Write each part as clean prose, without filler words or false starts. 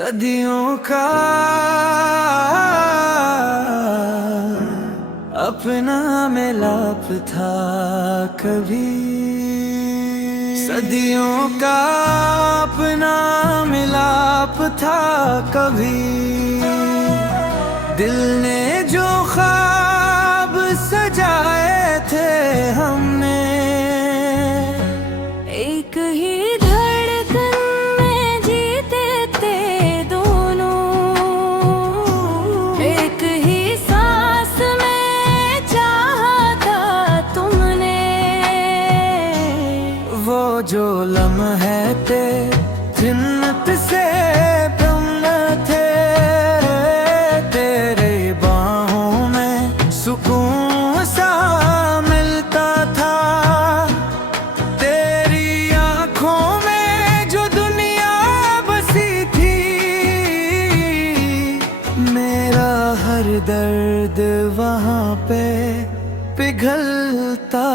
सदियों का अपना मिलाप था कभी, सदियों का अपना मिलाप था कभी। दिल ने जो ख्वाब सजाए थे हमने, एक ही धड़कन में जीते थे दोनों, एक ही सांस में चाहा था तुमने। वो जो लम्हे थे जिन्नत से कम थे, तेरे बाहों में सुकून सा मिलता था। तेरी आंखों में जो दुनिया बसी थी, मेरा हर दर्द वहाँ पे पिघलता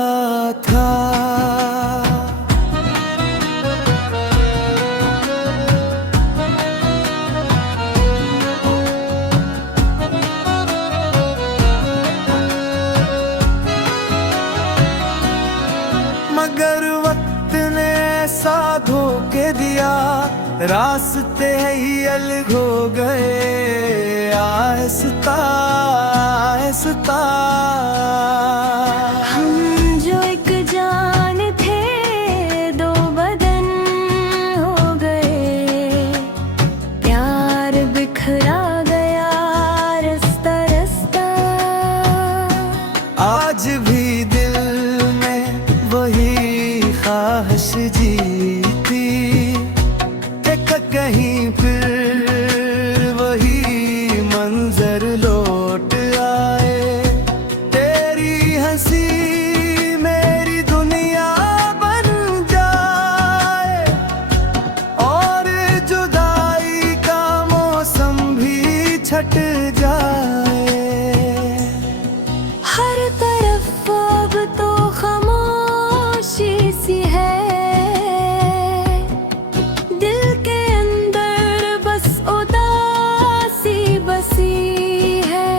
था। मगर वक्त ने ऐसा धोखे दिया, रास्ते ही अलग हो गए आहिस्ता आहिस्ता। हम जो एक जान थे दो बदन हो गए, प्यार बिखरा गया रास्ता रास्ता। आज भी दिल में वही ख्वाहिश जीती, कहीं फिर वही मंजर लौट आए। तेरी हंसी मेरी दुनिया बन जाए, और जुदाई का मौसम भी छट जाए। हर तरफ अब तो खामोशी सी है, दिल के अंदर बस उदासी बसी है।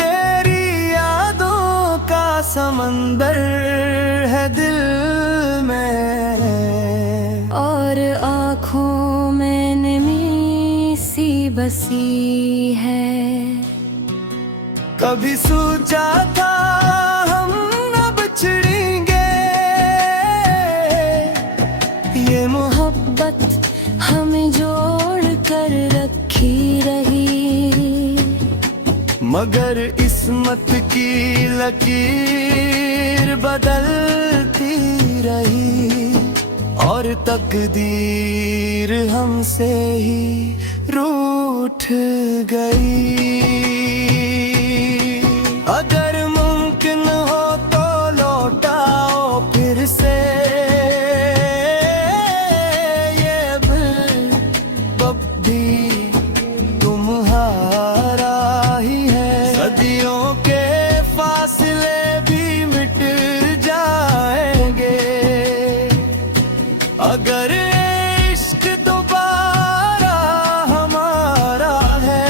तेरी यादों का समंदर है दिल में, और आँखों में नमी सी बसी है। कभी सोचा था हम न बिछड़ेंगे, ये मोहब्बत हमें जोड़ कर रखी रही, मगर किस्मत की लकीर बदलती रही, और तकदीर हमसे ही रूठ गई। अगर मुमकिन हो तो लौटाओ फिर से ये बेबसी, तुम्हारा ही है। सदियों के फासले भी मिट जाएंगे, अगर इश्क दोबारा हमारा है।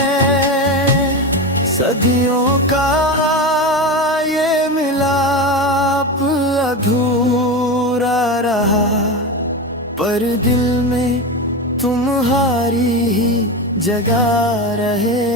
सदियों का ये मिलाप अधूरा रहा, पर दिल में तुम्हारी ही जगह रहे।